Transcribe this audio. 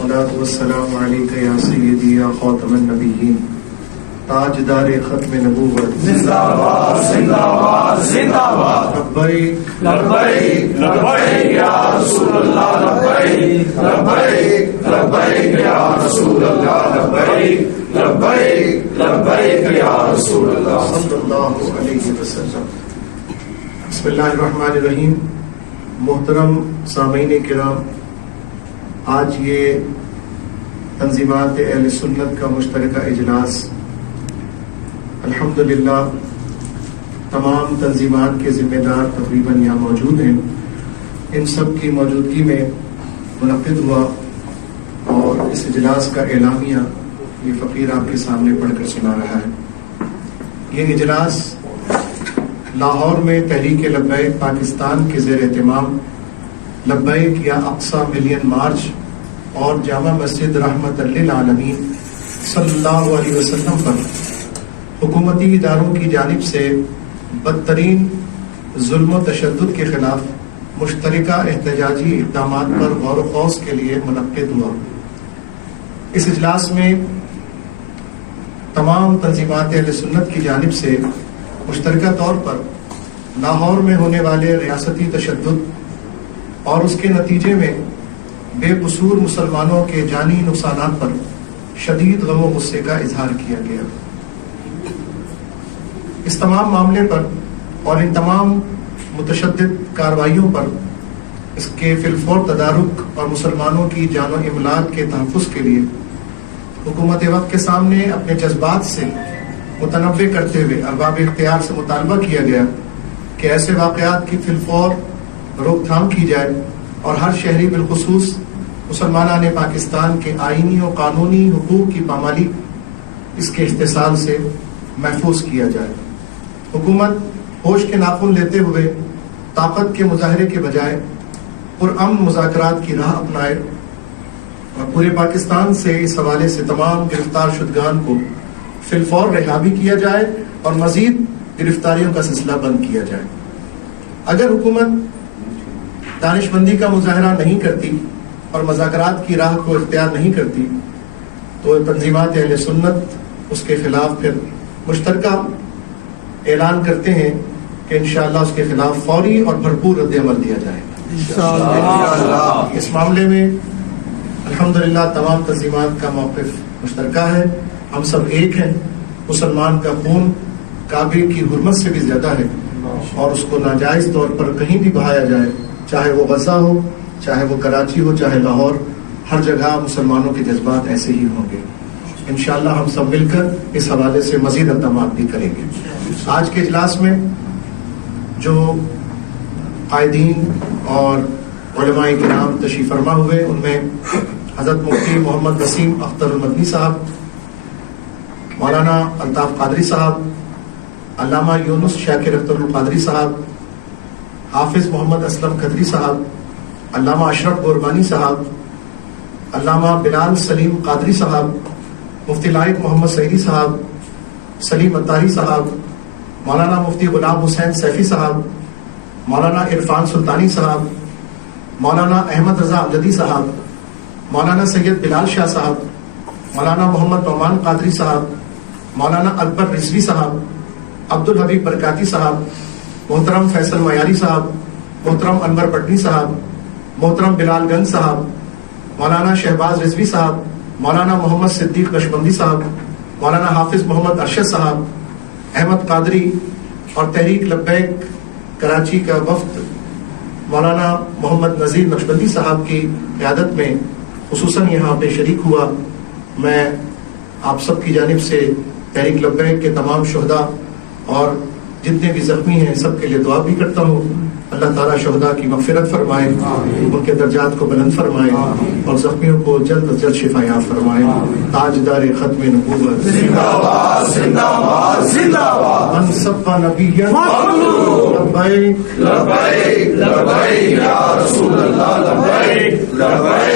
الصلاة والسلام علیک یا سیدی یا خاتم النبیین تاجدار ختم نبوت زندہ باد زندہ باد زندہ باد لبیک لبیک لبیک یا رسول اللہ لبیک لبیک لبیک یا رسول اللہ لبیک لبیک لبیک یا رسول اللہ صلی اللہ علیہ وسلم۔ بسم اللہ الرحمن الرحیم۔ محترم سامعین کرام، آج یہ تنظیمات اہل سنت کا مشترکہ اجلاس الحمدللہ تمام تنظیمات کے ذمہ دار تقریباً یہاں موجود ہیں، ان سب کی موجودگی میں منعقد ہوا، اور اس اجلاس کا اعلامیہ یہ فقیر آپ کے سامنے پڑھ کر سنا رہا ہے۔ یہ اجلاس لاہور میں تحریک لبیک پاکستان کے زیر اہتمام لبیک یا اقصی ملین مارچ اور جامع مسجد رحمت للعالمین صلی اللہ علیہ وسلم پر حکومتی اداروں کی جانب سے بدترین ظلم و تشدد کے خلاف مشترکہ احتجاجی اقدامات پر غور و خوض کے لیے منعقد ہوا۔ اس اجلاس میں تمام تنظیمات اہل سنت کی جانب سے مشترکہ طور پر لاہور میں ہونے والے ریاستی تشدد اور اس کے نتیجے میں بے قصور مسلمانوں کے جانی نقصانات پر شدید غم و غصے کا اظہار کیا گیا۔ اس تمام معاملے پر اور ان تمام متشدد کارروائیوں پر اس کے فی الفور تدارک اور مسلمانوں کی جان و املاک کے تحفظ کے لیے حکومت وقت کے سامنے اپنے جذبات سے متنوع کرتے ہوئے ارباب اختیار سے مطالبہ کیا گیا کہ ایسے واقعات کی فی الفور روک تھام کی جائے اور ہر شہری بالخصوص مسلمانان پاکستان کے آئینی و قانونی حقوق کی پامالی اس کے استحصال سے محفوظ کیا جائے۔ حکومت ہوش کے ناخن لیتے ہوئے طاقت کے مظاہرے کے بجائے پرامن مذاکرات کی راہ اپنائے اور پورے پاکستان سے اس حوالے سے تمام گرفتار شدگان کو فی الفور رہا بھی کیا جائے اور مزید گرفتاریوں کا سلسلہ بند کیا جائے۔ اگر حکومت دانش مندی کا مظاہرہ نہیں کرتی اور مذاکرات کی راہ کو اختیار نہیں کرتی تو تنظیمات اہل سنت اس کے خلاف پھر مشترکہ اعلان کرتے ہیں کہ انشاءاللہ اس کے خلاف فوری اور بھرپور رد عمل دیا جائے گا۔ اس معاملے میں الحمدللہ تمام تنظیمات کا موقف مشترکہ ہے۔ ہم سب ایک ہیں۔ مسلمان کا خون کعبے کی حرمت سے بھی زیادہ ہے، اور اس کو ناجائز طور پر کہیں بھی بہایا جائے، چاہے وہ غزہ ہو، چاہے وہ کراچی ہو، چاہے لاہور، ہر جگہ مسلمانوں کے جذبات ایسے ہی ہوں گے۔ انشاءاللہ ہم سب مل کر اس حوالے سے مزید اقدامات بھی کریں گے۔ آج کے اجلاس میں جو قائدین اور علماء کرام تشریف فرما ہوئے، ان میں حضرت مفتی محمد وسیم اختر المدنی صاحب، مولانا الطاف قادری صاحب، علامہ یونس شاکر اختر القادری صاحب، حافظ محمد اسلم قدری صاحب، علامہ اشرف گوربانی صاحب، علامہ بلال سلیم قادری صاحب، مفتی لائق محمد سعیدی صاحب، سلیم اتاری صاحب، مولانا مفتی غلام حسین سیفی صاحب، مولانا عرفان سلطانی صاحب، مولانا احمد رضا امجدی صاحب، مولانا سید بلال شاہ صاحب، مولانا محمد نعمان قادری صاحب، مولانا اکبر رضوی صاحب، عبد الحبیب برکاتی صاحب، محترم فیصل معیاری صاحب، محترم انور پٹنی صاحب، محترم بلال گنج صاحب، مولانا شہباز رضوی صاحب، مولانا محمد صدیق نشبندی صاحب، مولانا حافظ محمد ارشد صاحب، احمد قادری اور تحریک لبیک کراچی کا وفد مولانا محمد نذیر نقشبندی صاحب کی قیادت میں خصوصاً یہاں پہ شریک ہوا۔ میں آپ سب کی جانب سے تحریک لبیک کے تمام شہداء اور جتنے بھی زخمی ہیں سب کے لیے دعا بھی کرتا ہوں۔ اللہ تعالیٰ شہداء کی مغفرت فرمائے، ان کے درجات کو بلند فرمائے اور زخمیوں کو جلد از جلد شفا یاب فرمائے۔ تاجدار ختم نبوت زندہ باد زندہ باد زندہ باد من سب نبی لبیک لبیک لبیک یا رسول اللہ لبیک لبیک